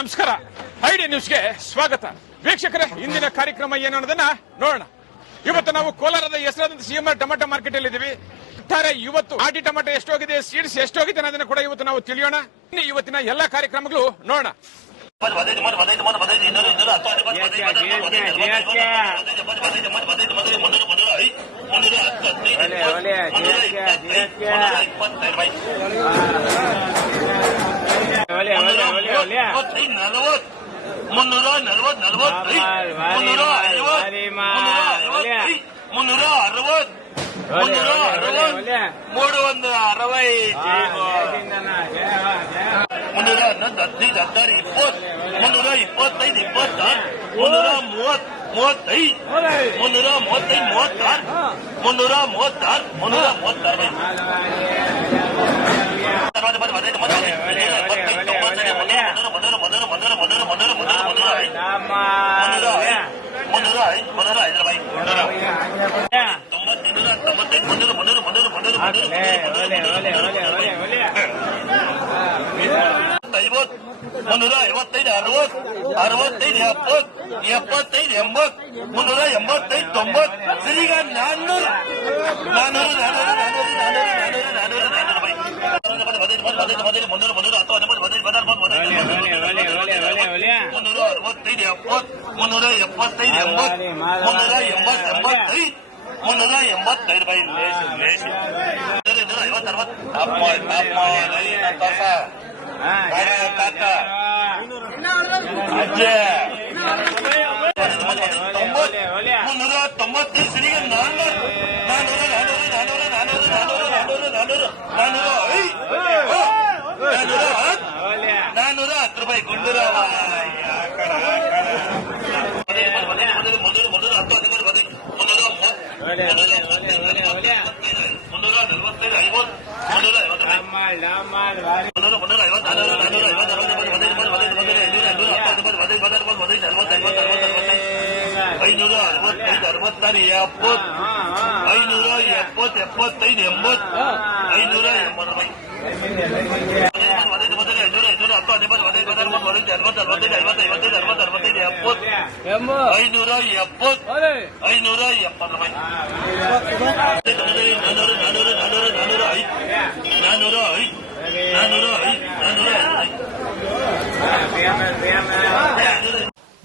ನಮಸ್ಕಾರ. ಐಡಿ ನ್ಯೂಸ್ಗೆ ಸ್ವಾಗತ. ವೀಕ್ಷಕರೇ, ಇಂದಿನ ಕಾರ್ಯಕ್ರಮ ಏನು ಅನ್ನೋದನ್ನ ನೋಡೋಣ. ಇವತ್ತು ನಾವು ಕೋಲಾರದ ಹೆಸರಾದಂತ ಸಿಎಂಆರ್ ಟೊಮೆಟೊ ಮಾರ್ಕೆಟ್ ಅಲ್ಲಿ ಇದ್ದೀವಿ. ಇವತ್ತು ಆಟಿ ಟೊಮೆಟೊ ಎಷ್ಟೋಗಿದೆ, ಸೀಡ್ಸ್ ಎಷ್ಟೋಗಿದೆ ಅನ್ನೋದನ್ನ ಕೂಡ ಇವತ್ತು ನಾವು ತಿಳಿಯೋಣ. ಇವತ್ತಿನ ಎಲ್ಲಾ ಕಾರ್ಯಕ್ರಮಗಳು ನೋಡೋಣ.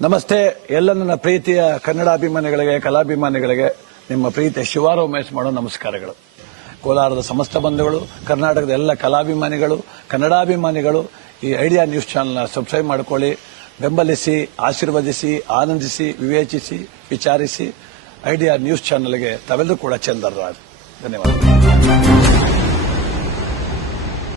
ನಮಸ್ತೆ. ಎಲ್ಲ ನನ್ನ ಪ್ರೀತಿಯ ಕನ್ನಡಾಭಿಮಾನಿಗಳಿಗೆ, ಕಲಾಭಿಮಾನಿಗಳಿಗೆ ನಿಮ್ಮ ಪ್ರೀತಿಯ ಶಿವಾರ ಉಮೇಶ್ ಮಾಡೋ ನಮಸ್ಕಾರಗಳು. ಕೋಲಾರದ ಸಮಸ್ತ ಬಂಧುಗಳು, ಕರ್ನಾಟಕದ ಎಲ್ಲ ಕಲಾಭಿಮಾನಿಗಳು, ಕನ್ನಡಾಭಿಮಾನಿಗಳು ಈ ಐಡಿಯಾ ನ್ಯೂಸ್ ಚಾನೆಲ್ನ ಸಬ್ಸ್ಕ್ರೈಬ್ ಮಾಡಿಕೊಳ್ಳಿ, ಬೆಂಬಲಿಸಿ, ಆಶೀರ್ವದಿಸಿ, ಆನಂದಿಸಿ, ವಿವೇಚಿಸಿ, ವಿಚಾರಿಸಿ. ಐಡಿಯಾ ನ್ಯೂಸ್ ಚಾನೆಲ್ಗೆ ತಾವೆಲ್ಲರೂ ಕೂಡ ಚಂದರಾಜ್. ಧನ್ಯವಾದ.